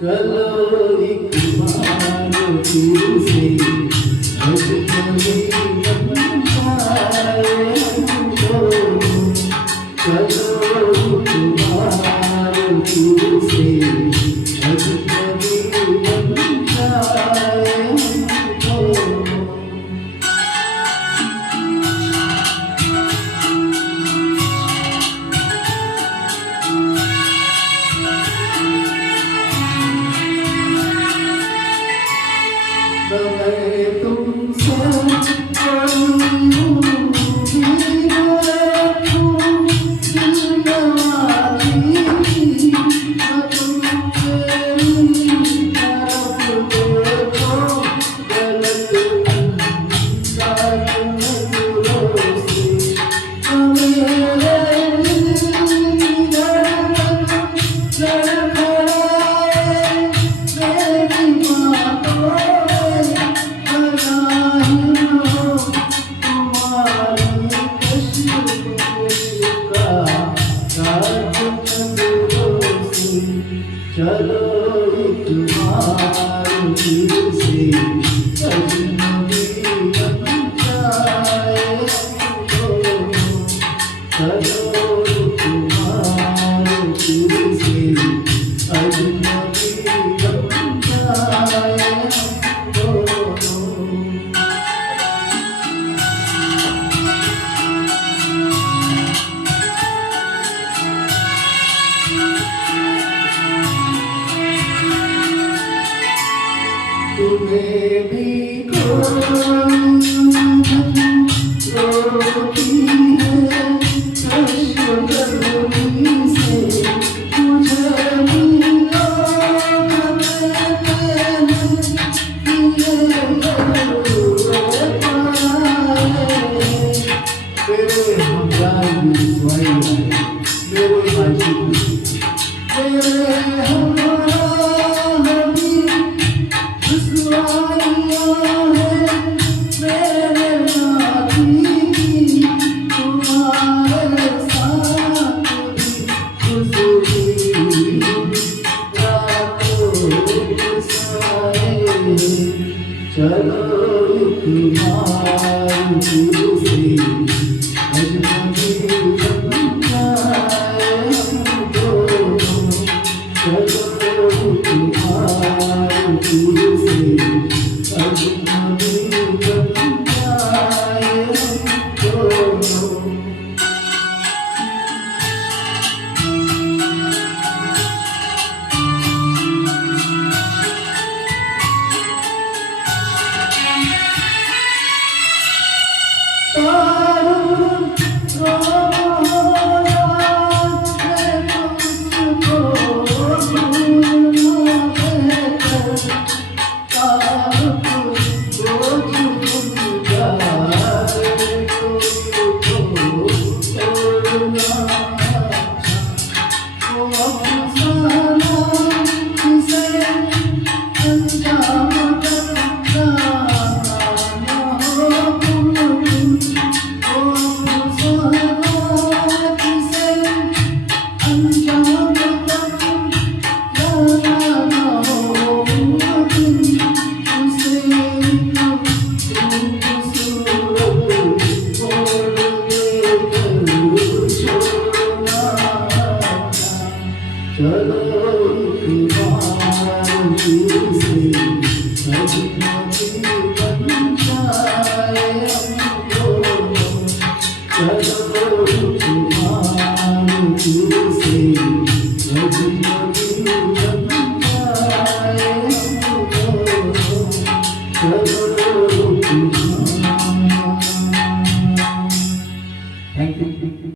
चलो एक बार फिर से अजनबी बन जाए हमको। चलो एक बार फिर से अजनबी बन जाए हमको। मैं तुमसे चलो एक बार फिर से अजनबी बन जाए हमको। चलो एक बार फिर से अजनबी बन जाए हमको। तुम्हें भी रोती है कश्मीरी से मुझे मिला मेरे हमजानी मेरे आशिक मेरे चलो एक बार फिर से अजनबी बन जाए हमको। चलो एक बार फिर से अजनबी बन जाए हमको। चलो एक बार फिर से अजनबी बन जाए हमको। चलो